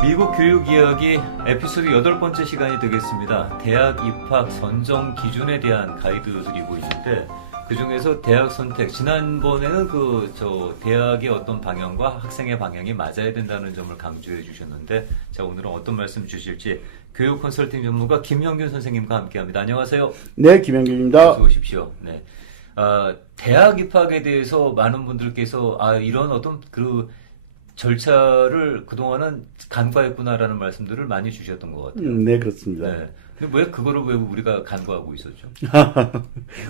미국 교육 이야기 에피소드 8번째 시간이 되겠습니다. 대학 입학 선정 기준에 대한 가이드 드리고 있는데 그 중에서 대학 선택, 지난번에는 대학의 어떤 방향과 학생의 방향이 맞아야 된다는 점을 강조해 주셨는데, 자, 오늘은 어떤 말씀 주실지 교육 컨설팅 전문가 김형균 선생님과 함께 합니다. 안녕하세요. 네, 김형균입니다. 어서 오십시오. 네. 대학 입학에 대해서 많은 분들께서 이런 어떤 절차를 그동안은 간과했구나라는 말씀들을 많이 주셨던 것 같아요. 네, 그렇습니다. 네. 근데 왜 그거를 왜 우리가 간과하고 있었죠?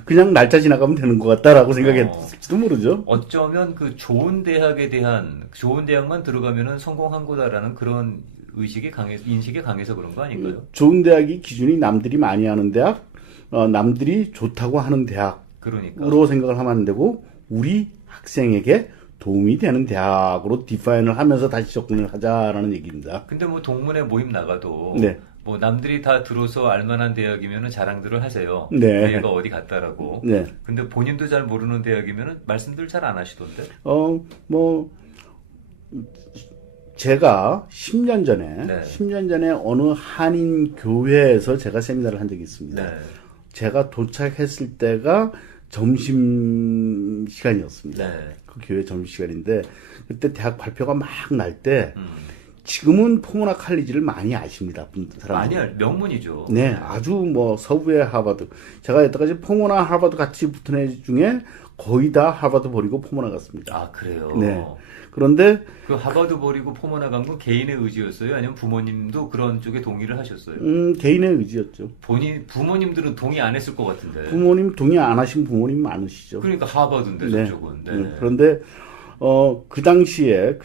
그냥 날짜 지나가면 되는 것 같다라고 생각했을지도 모르죠. 어쩌면 그 좋은 대학만 들어가면은 성공한 거다라는 그런 인식이 강해서 그런 거 아닌가요? 좋은 대학이 기준이 남들이 많이 하는 대학, 남들이 좋다고 하는 대학으로 생각을 하면 안 되고, 우리 학생에게 도움이 되는 대학으로 디파인을 하면서 다시 접근을 하자라는 얘기입니다. 근데 뭐 동문회 모임 나가도 네. 뭐 남들이 다 들어서 알만한 대학이면은 자랑들을 하세요. 네. 얘가 어디 갔다라고. 네. 근데 본인도 잘 모르는 대학이면은 말씀들 잘 안 하시던데. 제가 10년 전에 어느 한인 교회에서 제가 세미나를 한 적이 있습니다. 네. 제가 도착했을 때가 점심 시간이었습니다. 네. 그 교회 점심 시간인데, 그때 대학 발표가 막 날 때, 지금은 포모나 칼리지를 많이 아십니다. 사람들이. 명문이죠. 네, 아주 서부의 하버드. 제가 여태까지 포모나 하버드 같이 붙은 애 중에 거의 다 하버드 버리고 포모나 갔습니다. 아, 그래요? 네. 그런데 그 하버드 버리고 포모나 간 건 개인의 의지였어요? 아니면 부모님도 그런 쪽에 동의를 하셨어요? 개인의 의지였죠. 부모님들은 동의 안 했을 것 같은데. 부모님 동의 안 하신 부모님 많으시죠. 그러니까 하버드인데, 네. 저쪽은. 네. 그런데 그 당시에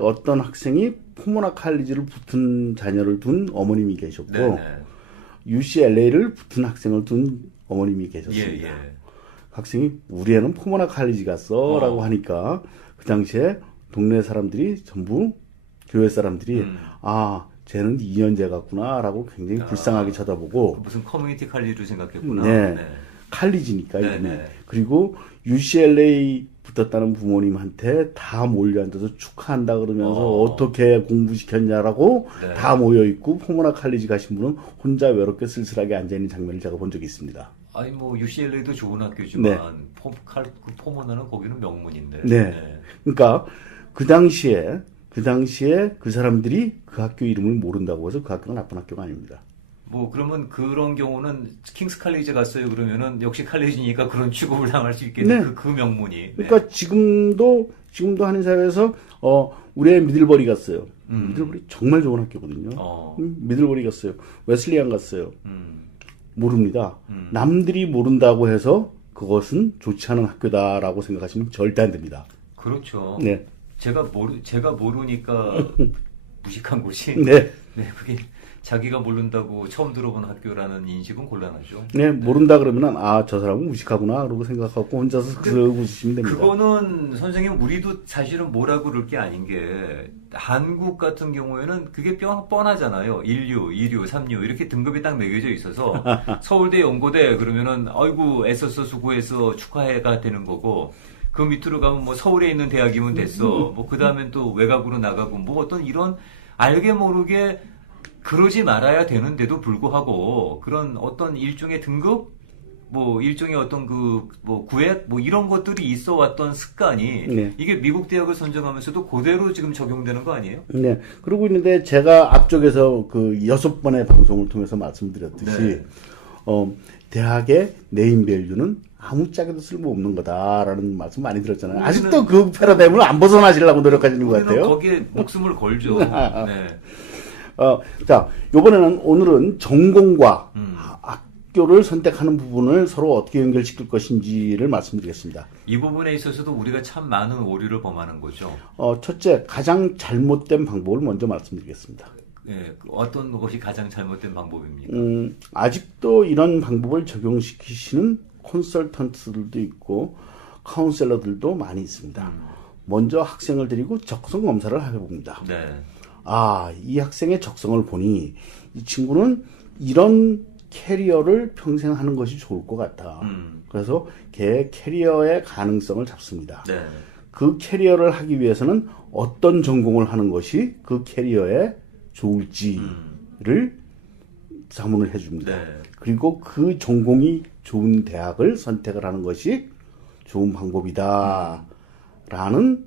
어떤 학생이 포모나 칼리지를 붙은 자녀를 둔 어머님이 계셨고, 네네. UCLA를 붙은 학생을 둔 어머님이 계셨습니다. 예. 학생이 우리 애는 포모나 칼리지 갔어라고 하니까 그 당시에 동네 사람들이 전부 교회 사람들이 쟤는 2년제 같구나라고 굉장히 불쌍하게 쳐다보고, 무슨 커뮤니티 칼리지로 생각했구나. 네. 칼리지니까 이름이. 네. 그리고 UCLA 붙었다는 부모님한테 다 몰려 앉아서 축하한다 그러면서 어떻게 공부시켰냐라고 네. 다 모여 있고, 포모나 칼리지 가신 분은 혼자 외롭게 쓸쓸하게 앉아 있는 장면을 제가 본 적이 있습니다. 아니 UCLA도 좋은 학교지만 네. 포모나는 거기는 명문인데. 네. 그러니까 그 당시에 그 사람들이 그 학교 이름을 모른다고 해서 그 학교가 나쁜 학교가 아닙니다. 그러면 그런 경우는 킹스 칼리지 갔어요 그러면은 역시 칼리지니까 그런 취급을 당할 수 있겠네. 네. 그 명문이. 그러니까 지금도 한인 사회에서 우리 애 미들버리 갔어요. 미들버리 정말 좋은 학교거든요. 미들버리 갔어요. 웨슬리안 갔어요. 모릅니다. 남들이 모른다고 해서 그것은 좋지 않은 학교다라고 생각하시면 절대 안 됩니다. 그렇죠. 네. 제가 모르니까 무식한 곳이. 네. 그게 자기가 모른다고 처음 들어본 학교라는 인식은 곤란하죠. 네, 모른다 그러면은 저 사람은 무식하구나 그러고 생각하고 혼자서 그러고 있으시면 됩니다. 그거는 선생님 우리도 사실은 뭐라고 그럴 게 아닌 게, 한국 같은 경우에는 그게 뻔하잖아요. 1류, 2류, 3류 이렇게 등급이 딱 매겨져 있어서 서울대, 연고대 그러면은 아이고 애써서 수고해서 축하해가 되는 거고, 그 밑으로 가면 서울에 있는 대학이면 됐어. 그 다음엔 또 외곽으로 나가고 어떤 이런 알게 모르게 그러지 말아야 되는데도 불구하고 그런 어떤 일종의 등급, 일종의 어떤 구획, 이런 것들이 있어 왔던 습관이, 네. 이게 미국 대학을 선정하면서도 그대로 지금 적용되는 거 아니에요? 네. 그러고 있는데 제가 앞쪽에서 그 6번의 방송을 통해서 말씀드렸듯이, 네. 대학의 네임밸류는 아무짝에도 쓸모없는 거다라는 말씀 많이 들었잖아요. 아직도 그 패러다임을 안 벗어나시려고 노력하시는 것 같아요. 거기에 목숨을 걸죠. 네. 오늘은 전공과 학교를 선택하는 부분을 서로 어떻게 연결시킬 것인지를 말씀드리겠습니다. 이 부분에 있어서도 우리가 참 많은 오류를 범하는 거죠. 첫째, 가장 잘못된 방법을 먼저 말씀드리겠습니다. 네, 어떤 것이 가장 잘못된 방법입니까? 아직도 이런 방법을 적용시키시는 컨설턴트들도 있고 카운셀러들도 많이 있습니다. 먼저 학생을 데리고 적성 검사를 해봅니다. 네. 이 학생의 적성을 보니 이 친구는 이런 캐리어를 평생 하는 것이 좋을 것 같아. 그래서 걔의 캐리어의 가능성을 잡습니다. 네. 그 캐리어를 하기 위해서는 어떤 전공을 하는 것이 그 캐리어에 좋을지를 자문을 해줍니다. 네. 그리고 그 전공이 좋은 대학을 선택을 하는 것이 좋은 방법이다 라는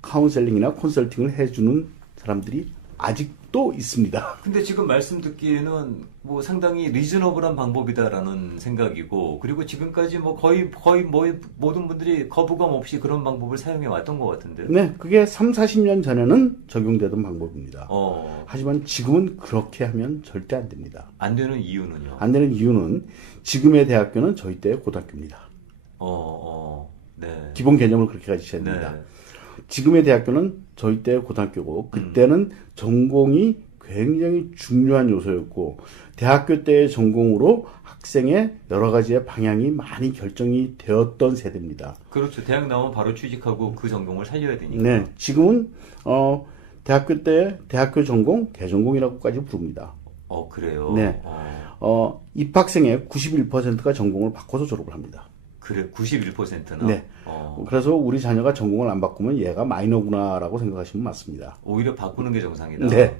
카운셀링이나 컨설팅을 해주는 사람들이 아직도 있습니다. 근데 지금 말씀 듣기에는 뭐 상당히 리즈너블한 방법이다라는 생각이고, 그리고 지금까지 뭐 거의 뭐 모든 분들이 거부감 없이 그런 방법을 사용해 왔던 것 같은데요. 네, 그게 3, 40년 전에는 적용되던 방법입니다. 하지만 지금은 그렇게 하면 절대 안 됩니다. 안 되는 이유는요? 안 되는 이유는 지금의 대학교는 저희 때의 고등학교입니다. 네. 기본 개념을 그렇게 가지셔야 됩니다. 네. 지금의 대학교는 저희 때의 고등학교고, 그때는 전공이 굉장히 중요한 요소였고, 대학교 때의 전공으로 학생의 여러 가지의 방향이 많이 결정이 되었던 세대입니다. 그렇죠. 대학 나오면 바로 취직하고 그 전공을 살려야 되니까. 네, 지금은 대학교 때 대학교 전공, 대전공이라고까지 부릅니다. 그래요? 네. 입학생의 91%가 전공을 바꿔서 졸업을 합니다. 그래, 91%나? 네. 그래서 우리 자녀가 전공을 안 바꾸면 얘가 마이너구나라고 생각하시면 맞습니다. 오히려 바꾸는 게 정상이다? 네.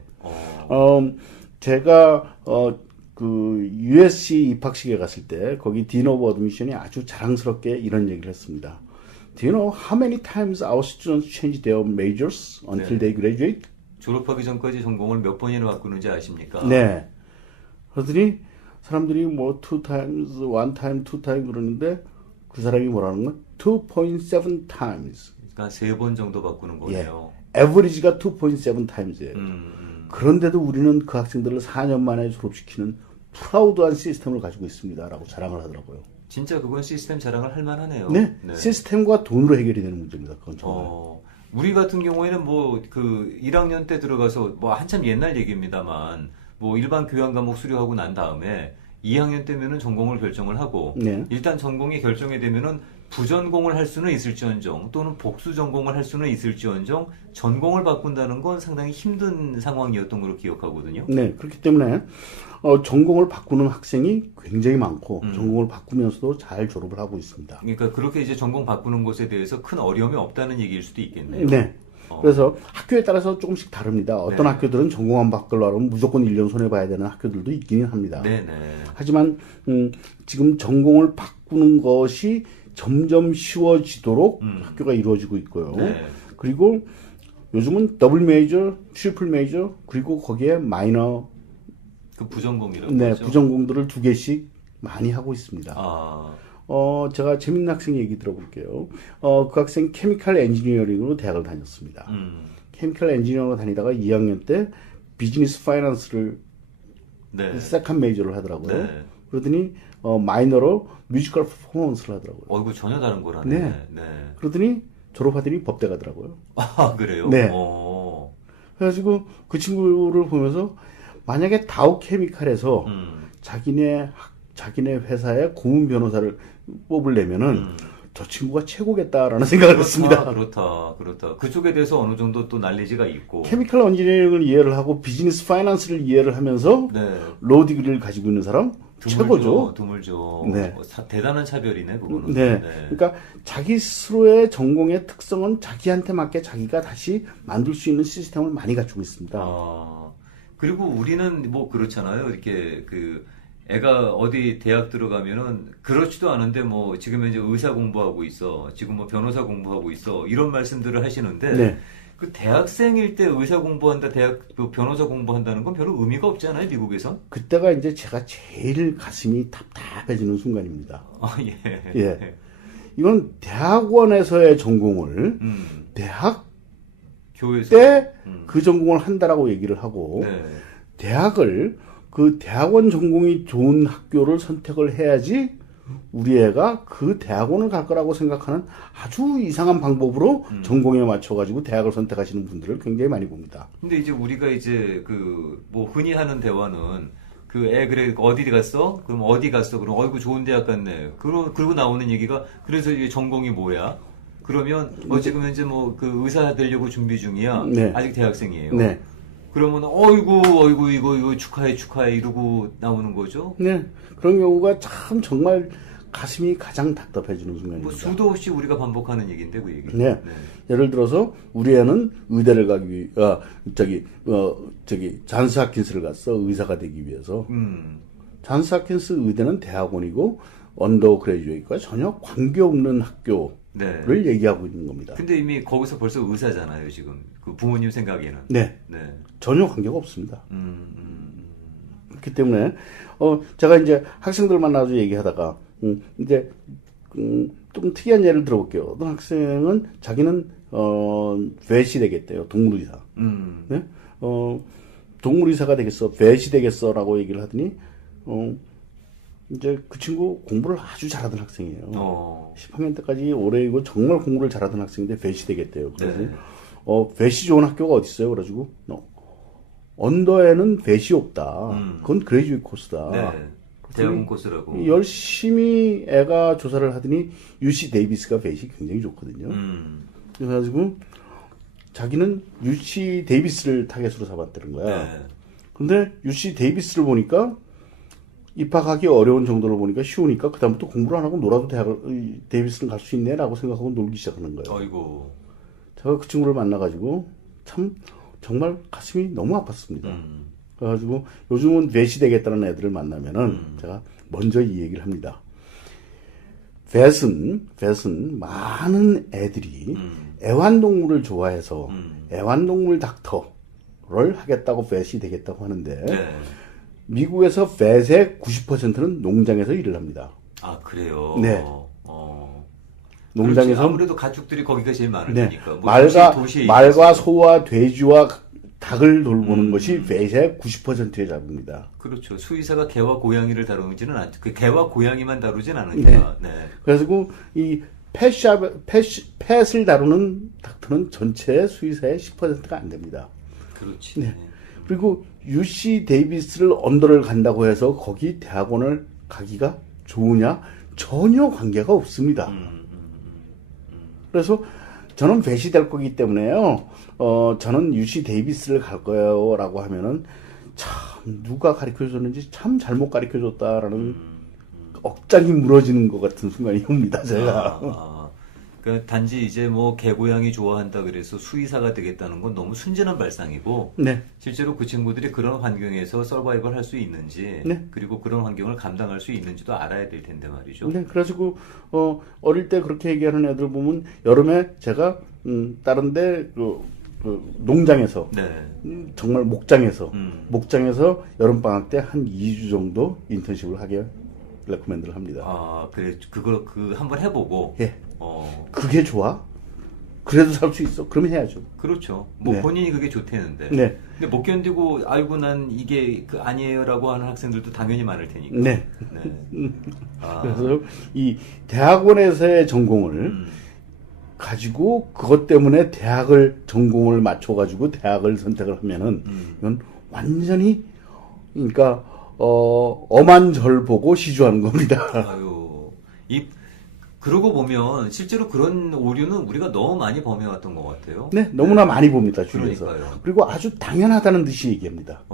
제가, 그, USC 입학식에 갔을 때, 거기 Dean of Admission이 아주 자랑스럽게 이런 얘기를 했습니다. Do you know how many times our students change their majors until they graduate? 졸업하기 전까지 전공을 몇 번이나 바꾸는지 아십니까? 네. 그러더니 사람들이 뭐 2 times, 1 time, 2 time 그러는데 그 사람이 뭐라는 건 2.7 times. 그러니까 3번 정도 바꾸는 거네요. 예. average가 2.7 times예요. 그런데도 우리는 그 학생들을 4년 만에 졸업시키는 프라우드한 시스템을 가지고 있습니다라고 자랑을 하더라고요. 진짜 그건 시스템 자랑을 할 만하네요. 네. 시스템과 돈으로 해결이 되는 문제입니다. 그건 정말. 우리 같은 경우에는 뭐 그 1학년 때 들어가서 뭐 한참 옛날 얘기입니다만 뭐 일반 교양 과목 수료하고 난 다음에 2학년 때면은 전공을 결정을 하고 네. 일단 전공이 결정이 되면은 부전공을 할 수는 있을지언정 또는 복수 전공을 할 수는 있을지언정 전공을 바꾼다는 건 상당히 힘든 상황이었던 걸로 기억하거든요. 네, 그렇기 때문에 전공을 바꾸는 학생이 굉장히 많고 전공을 바꾸면서도 잘 졸업을 하고 있습니다. 그러니까 그렇게 이제 전공 바꾸는 것에 대해서 큰 어려움이 없다는 얘기일 수도 있겠네요. 네. 그래서 학교에 따라서 조금씩 다릅니다. 어떤 학교들은 전공 안 바꾸려고 하면 무조건 1년 손해봐야 되는 학교들도 있기는 합니다. 네네. 하지만 지금 전공을 바꾸는 것이 점점 쉬워지도록 학교가 이루어지고 있고요. 네. 그리고 요즘은 더블 메이저, 트리플 메이저, 그리고 거기에 마이너, 그 부전공이라고 네, 하죠? 부전공들을 2개씩 많이 하고 있습니다. 제가 재밌는 학생 얘기 들어볼게요. 그 학생 케미칼 엔지니어링으로 대학을 다녔습니다. 케미칼 엔지니어링으로 다니다가 2학년 때 비즈니스 파이낸스를 세컨 메이저를 하더라고요. 네. 그러더니 마이너로 뮤지컬 퍼포먼스를 하더라고요. 이거 전혀 다른 거라네. 네. 그러더니 졸업하더니 법대 가더라고요. 아, 그래요? 네. 그래가지고 그 친구를 보면서 만약에 다우케미칼에서 자기네 회사에 고문 변호사를 뽑으려면은 저 친구가 최고겠다라는 생각을 했습니다. 그렇다. 그쪽에 대해서 어느 정도 또 날리지가 있고. 케미칼 엔지니어링을 이해를 하고 비즈니스 파이낸스를 이해를 하면서 로우 디그리를 가지고 있는 사람 최고죠. 드물죠. 네. 대단한 차별이네, 그거는. 네. 그러니까 자기 스스로의 전공의 특성은 자기한테 맞게 자기가 다시 만들 수 있는 시스템을 많이 갖추고 있습니다. 그리고 우리는 뭐 그렇잖아요. 이렇게 애가 어디 대학 들어가면은 그렇지도 않은데 뭐 지금 현재 의사 공부하고 있어. 지금 뭐 변호사 공부하고 있어. 이런 말씀들을 하시는데 네. 그 대학생일 때 의사 공부한다, 변호사 공부한다는 건 별로 의미가 없잖아요, 미국에선. 그때가 이제 제가 제일 가슴이 답답해지는 순간입니다. 예. 이건 대학원에서의 전공을 대학 교회에서 때 그 전공을 한다라고 얘기를 하고 대학을 그 대학원 전공이 좋은 학교를 선택을 해야지 우리 애가 그 대학원을 갈 거라고 생각하는 아주 이상한 방법으로 전공에 맞춰가지고 대학을 선택하시는 분들을 굉장히 많이 봅니다. 근데 이제 우리가 이제 뭐 흔히 하는 대화는 그래 어디 갔어? 그럼 어디 갔어? 그럼 어이구 좋은 대학 갔네. 그리고 나오는 얘기가 그래서 이게 전공이 뭐야? 그러면 지금 현재 뭐 의사 되려고 준비 중이야. 네. 아직 대학생이에요. 네. 그러면 어이구 이거 축하해 이러고 나오는 거죠. 네. 그런 경우가 정말 가슴이 가장 답답해지는 순간입니다. 뭐 수도 없이 우리가 반복하는 얘기인데 그 얘기. 네. 예를 들어서 우리 애는 의대를 가기 위해 잔스 핫킨스를 갔어. 의사가 되기 위해서. 잔스 핫킨스 의대는 대학원이고 언더 그레이주에이트와 전혀 관계없는 학교를 얘기하고 있는 겁니다. 근데 이미 거기서 벌써 의사잖아요, 지금. 그 부모님 생각에는. 네. 전혀 관계가 없습니다. 그렇기 때문에 제가 이제 학생들 만나서 얘기하다가 이제 좀 특이한 예를 들어볼게요. 어떤 학생은 자기는 vet이 되겠대요. 동물의사. 네? 동물의사가 되겠어, vet이 되겠어라고 얘기를 하더니 이제 그 친구 공부를 아주 잘하던 학생이에요. 10학년 때까지 오래이고 정말 공부를 잘하던 학생인데 vet이 되겠대요. 그래서 vet이 좋은 학교가 어디 있어요? 그래가지고 언더에는 vet이 없다. 그건 그레이주웨이트 코스다. 대학원 코스라고. 열심히 애가 조사를 하더니 UC 데이비스가 vet이 굉장히 좋거든요. 그래가지고 자기는 UC 데이비스를 타겟으로 잡았다는 거야. 근데 UC 데이비스를 보니까 입학하기 어려운 정도로 보니까 쉬우니까 그다음부터 공부를 안 하고 놀아도 데이비스는 갈 수 있네라고 생각하고 놀기 시작하는 거예요. 아이고. 제가 그 친구를 만나가지고 참 정말 가슴이 너무 아팠습니다. 그래가지고 요즘은 vet이 되겠다는 애들을 만나면은 제가 먼저 이 얘기를 합니다. vet은 많은 애들이 애완동물을 좋아해서 애완동물 닥터를 하겠다고 vet이 되겠다고 하는데 미국에서 vet의 90%는 농장에서 일을 합니다. 아, 그래요? 네. 농장에서 아무래도 가축들이 거기가 제일 많으니까. 뭐 말과 소와 돼지와 닭을 돌보는 것이 vet의 90%의 작업입니다. 그렇죠. 수의사가 개와 고양이를 다루지는 않죠. 그 개와 고양이만 다루진 않으니까. 그래서 이 펫을 다루는 닥터는 전체 수의사의 10%가 안 됩니다. 그렇지. 그리고 UC 데이비스를 언더를 간다고 해서 거기 대학원을 가기가 좋으냐? 전혀 관계가 없습니다. 그래서 저는 vet이 될 거기 때문에요. 저는 UC 데이비스를 갈 거예요. 라고 하면은 참 누가 가르쳐 줬는지 참 잘못 가르쳐 줬다라는 억장이 무너지는 것 같은 순간이 옵니다. 제가. 그러니까 단지 이제 뭐 개고양이 좋아한다 그래서 수의사가 되겠다는 건 너무 순진한 발상이고 실제로 그 친구들이 그런 환경에서 서바이벌 할 수 있는지 그리고 그런 환경을 감당할 수 있는지도 알아야 될 텐데 말이죠. 그래가지고 어릴 때 그렇게 얘기하는 애들 보면 여름에 제가 다른데 농장에서 정말 목장에서 여름 방학 때 한 2주 정도 인턴십을 하게 레코멘드를 합니다. 아, 그래 그거 한번 해보고. 그게 좋아? 그래도 살 수 있어? 그러면 해야죠. 그렇죠. 뭐 본인이 그게 좋대는데. 근데 못 견디고 알고 난 이게 아니에요라고 하는 학생들도 당연히 많을 테니까. 그래서 이 대학원에서의 전공을 가지고 그것 때문에 전공을 맞춰가지고 대학을 선택을 하면은 이건 완전히 그러니까 엄한 절 보고 시주하는 겁니다. 아유, 그러고 보면 실제로 그런 오류는 우리가 너무 많이 범해왔던 것 같아요. 너무나 많이 봅니다, 주위에서. 그러니까요. 그리고 아주 당연하다는 듯이 얘기합니다.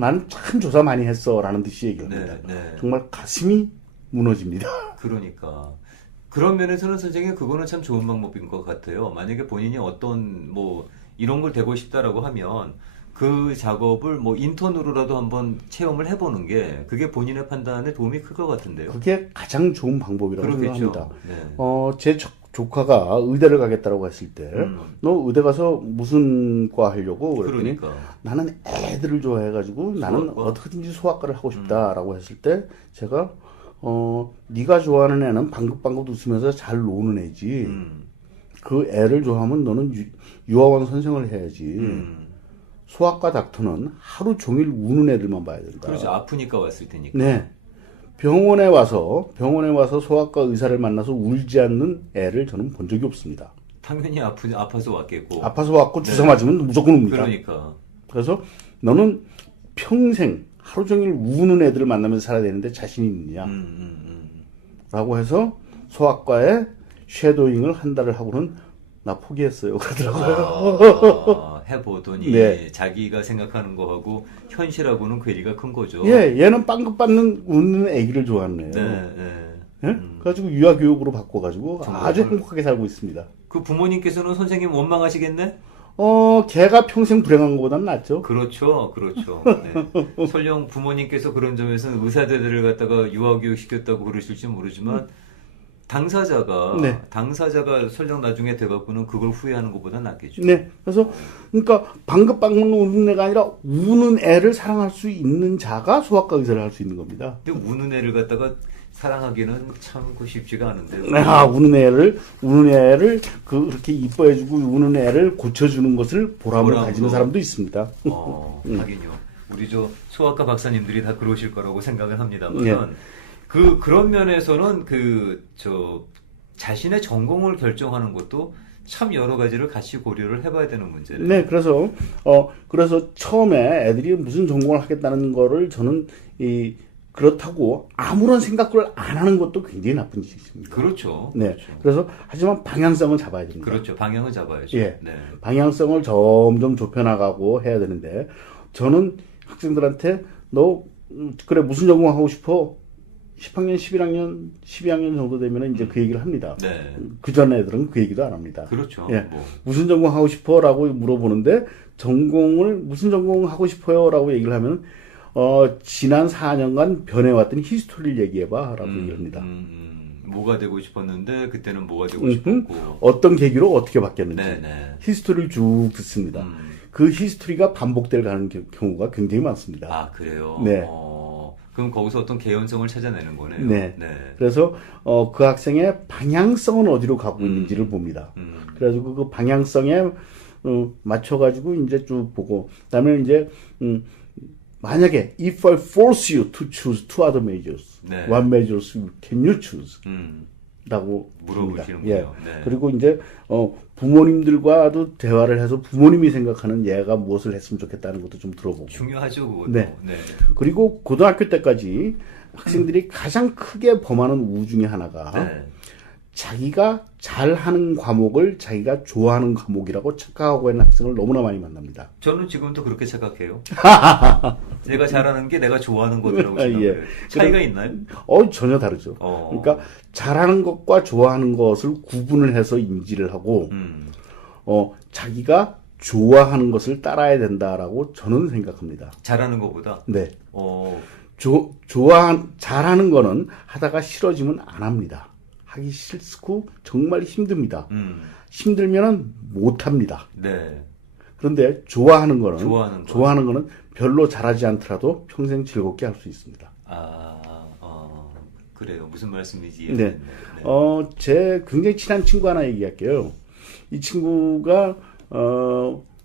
나는 참 조사 많이 했어라는 듯이 얘기합니다. 정말 가슴이 무너집니다. 그러니까. 그런 면에서는 선생님 그거는 참 좋은 방법인 것 같아요. 만약에 본인이 어떤 뭐 이런 걸 되고 싶다라고 하면 그 작업을 뭐 인턴으로라도 한번 체험을 해보는 게 그게 본인의 판단에 도움이 클 것 같은데요. 그게 가장 좋은 방법이라고 그렇겠죠. 생각합니다. 제 조카가 의대를 가겠다라고 했을 때 너 의대 가서 무슨 과 하려고 그랬더니 나는 애들을 좋아해가지고 나는 어떻게든지 소아과를 하고 싶다라고 했을 때 제가 네가 좋아하는 애는 방긋방긋 웃으면서 잘 노는 애지 그 애를 좋아하면 너는 유아원 선생을 해야지. 소아과 닥터는 하루 종일 우는 애들만 봐야 된다. 그렇죠. 아프니까 왔을 테니까. 병원에 와서 소아과 의사를 만나서 울지 않는 애를 저는 본 적이 없습니다. 당연히 아파서 왔겠고. 아파서 왔고 주사 맞으면 무조건 웁니다. 그러니까. 그래서 너는 평생 하루 종일 우는 애들을 만나면서 살아야 되는데 자신이 있느냐? 라고 해서 소아과에 쉐도잉을 한 달을 하고는 나 포기했어요. 그러더라고요. 해보더니 자기가 생각하는 거하고 현실하고는 괴리가 큰 거죠. 얘는 빵긋 웃는 애기를 좋아하는 애예요. 예? 그래가지고 유아 교육으로 바꿔가지고 아주 행복하게 살고 있습니다. 그 부모님께서는 선생님 원망하시겠네? 걔가 평생 불행한 것보다는 낫죠. 그렇죠, 그렇죠. 네. 설령 부모님께서 그런 점에서는 의사대들을 갖다가 유아교육 시켰다고 그러실지 모르지만 당사자가 설령 나중에 돼갖고는 그걸 후회하는 것보다 낫겠죠. 네, 그래서 그러니까 방긋방긋 우는 애가 아니라 우는 애를 사랑할 수 있는 자가 소아과 의사를 할 수 있는 겁니다. 근데 우는 애를 갖다가 사랑하기는 참 쉽지가 않은데. 우는 애를 그렇게 이뻐해주고 우는 애를 고쳐주는 것을 보람을 가지는 사람도 있습니다. 하긴요. 우리 소아과 박사님들이 다 그러실 거라고 생각을 합니다만, 그런 면에서는 자신의 전공을 결정하는 것도 참 여러 가지를 같이 고려를 해봐야 되는 문제네요. 네, 그래서 처음에 애들이 무슨 전공을 하겠다는 거를 저는 그렇다고 아무런 생각을 안 하는 것도 굉장히 나쁜 짓입니다. 그렇죠. 네. 그렇죠. 그래서 하지만 방향성을 잡아야 됩니다. 그렇죠. 방향을 잡아야죠. 예. 네. 방향성을 점점 좁혀나가고 해야 되는데 저는 학생들한테 너 그래 무슨 전공 하고 싶어? 10학년, 11학년, 12학년 정도 되면 이제 그 얘기를 합니다. 네. 그 전 애들은 그 얘기도 안 합니다. 그렇죠. 예. 무슨 전공 하고 싶어? 라고 물어보는데 무슨 전공 하고 싶어요? 라고 얘기를 하면 지난 4년간 변해왔던 히스토리를 얘기해봐 라고 얘기를 합니다. 뭐가 되고 싶었는데 그때는 뭐가 되고 싶었고 어떤 계기로 어떻게 바뀌었는지 네네. 히스토리를 쭉 듣습니다. 그 히스토리가 반복될 경우가 굉장히 많습니다. 아 그래요? 네. 그럼 거기서 어떤 개연성을 찾아내는 거네요. 네. 그래서 그 학생의 방향성은 어디로 가고 있는지를 봅니다. 그래가지고 그 방향성에 맞춰가지고 이제 쭉 보고 그다음에 이제 만약에 if I force you to choose two other majors, what majors can you choose? 라고 물어보시는군요. 예. 네. 그리고 이제 부모님들과도 대화를 해서 부모님이 생각하는 얘가 무엇을 했으면 좋겠다는 것도 좀 들어보고. 중요하죠, 그것도. 네. 그리고 고등학교 때까지 학생들이 가장 크게 범하는 우우 중에 하나가 자기가 잘하는 과목을 자기가 좋아하는 과목이라고 착각하고 있는 학생을 너무나 많이 만납니다. 저는 지금도 그렇게 착각해요. 내가 잘하는 게 내가 좋아하는 거라고 생각해요. 차이가 있나요? 전혀 다르죠. 그러니까 잘하는 것과 좋아하는 것을 구분을 해서 인지를 하고 자기가 좋아하는 것을 따라야 된다라고 저는 생각합니다. 잘하는 것보다? 네. 잘하는 거는 하다가 싫어지면 안 합니다. 하기 싫고 정말 힘듭니다. 힘들면은 못 합니다. 네. 그런데 좋아하는 거는 별로 잘하지 않더라도 평생 즐겁게 할 수 있습니다. 그래요. 무슨 말씀인지. 네. 제 굉장히 친한 친구 하나 얘기할게요. 이 친구가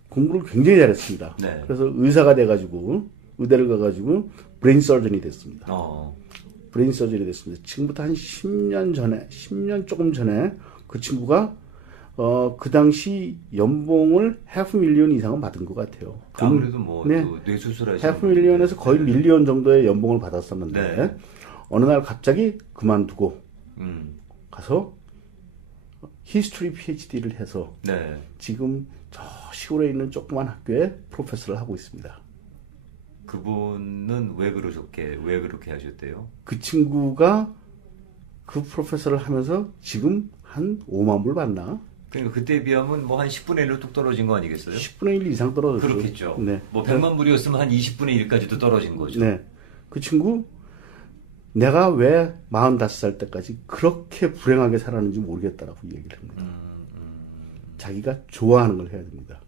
공부를 굉장히 잘했습니다. 네. 그래서 의사가 돼가지고 의대를 가가지고 브레인 서전이 됐습니다. 브레인 서전이 됐습니다. 지금부터 한 10년 조금 전에 그 친구가 그 당시 연봉을 $500,000 이상은 받은 것 같아요. 아무래도 뇌수술하시는 $500,000에서 거의 $1 million 정도의 연봉을 받았었는데 어느 날 갑자기 그만두고 가서 히스토리 PhD를 해서 지금 저 시골에 있는 조그만 학교에 프로페서를 하고 있습니다. 그분은 왜 그렇게 하셨대요? 그 친구가 그 프로페서를 하면서 지금 한 5만 불 받나? 그러니까 그때에 비하면 뭐 한 10분의 1로 뚝 떨어진 거 아니겠어요? 10분의 1 이상 떨어졌죠. 그렇겠죠. 네. 뭐 100만 불이었으면 한 20분의 1까지도 떨어진 거죠. 네. 그 친구 내가 왜 45살 때까지 그렇게 불행하게 살았는지 모르겠다라고 얘기를 합니다. 자기가 좋아하는 걸 해야 됩니다.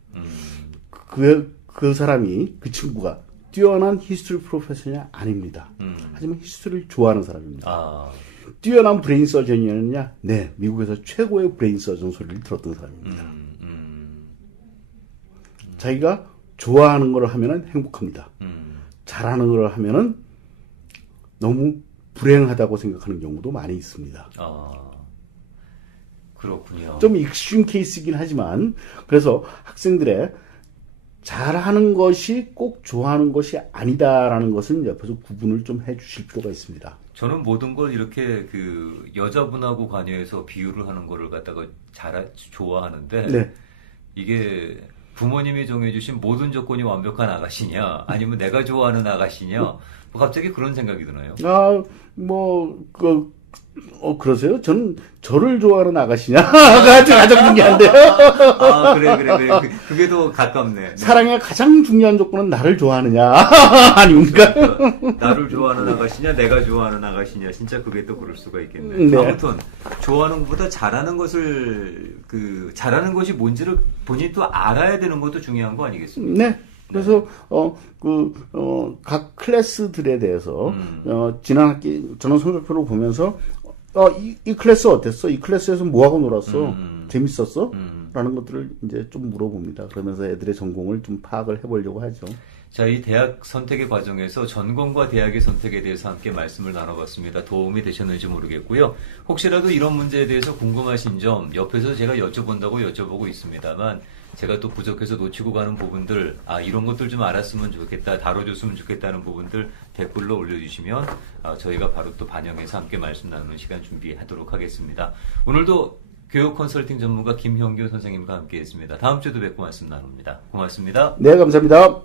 그 사람이 그 친구가 뛰어난 히스토리 프로페서냐 아닙니다. 하지만 히스토리를 좋아하는 사람입니다. 뛰어난 브레인 서전이었느냐? 네, 미국에서 최고의 브레인 서전 소리를 들었던 사람입니다. 자기가 좋아하는 걸 하면은 행복합니다. 잘하는 걸 하면은 너무 불행하다고 생각하는 경우도 많이 있습니다. 그렇군요. 좀 익스트림 케이스이긴 하지만 그래서 학생들의 잘하는 것이 꼭 좋아하는 것이 아니다라는 것은 옆에서 구분을 좀 해주실 필요가 있습니다. 저는 모든 걸 이렇게 여자분하고 관여해서 비유를 하는 거를 갖다가 좋아하는데 이게 부모님이 정해주신 모든 조건이 완벽한 아가씨냐 아니면 내가 좋아하는 아가씨냐 갑자기 그런 생각이 드나요? 그러세요? 저는 저를 좋아하는 아가씨냐가 가장 중요한데요. 아, 그래. 그게 더 가깝네. 사랑의 가장 중요한 조건은 나를 좋아하느냐 아닙니까? 나를 좋아하는 아가씨냐, 내가 좋아하는 아가씨냐, 진짜 그게 또 그럴 수가 있겠네. 네. 아무튼 좋아하는 것보다 잘하는 것이 뭔지를 본인이 또 알아야 되는 것도 중요한 거 아니겠습니까? 네. 그래서 각 클래스들에 대해서 지난 학기 저는 성적표를 보면서 이 클래스 어땠어? 이 클래스에서 뭐하고 놀았어? 재밌었어? 라는 것들을 이제 좀 물어봅니다. 그러면서 애들의 전공을 좀 파악을 해보려고 하죠. 자, 이 대학 선택의 과정에서 전공과 대학의 선택에 대해서 함께 말씀을 나눠봤습니다. 도움이 되셨는지 모르겠고요. 혹시라도 이런 문제에 대해서 궁금하신 점 옆에서 제가 여쭤보고 있습니다만 제가 또 부족해서 놓치고 가는 부분들, 이런 것들 좀 알았으면 좋겠다, 다뤄줬으면 좋겠다는 부분들 댓글로 올려주시면 저희가 바로 또 반영해서 함께 말씀 나누는 시간 준비하도록 하겠습니다. 오늘도 교육 컨설팅 전문가 김형규 선생님과 함께 했습니다. 다음 주에도 뵙고 말씀 나눕니다. 고맙습니다. 네, 감사합니다.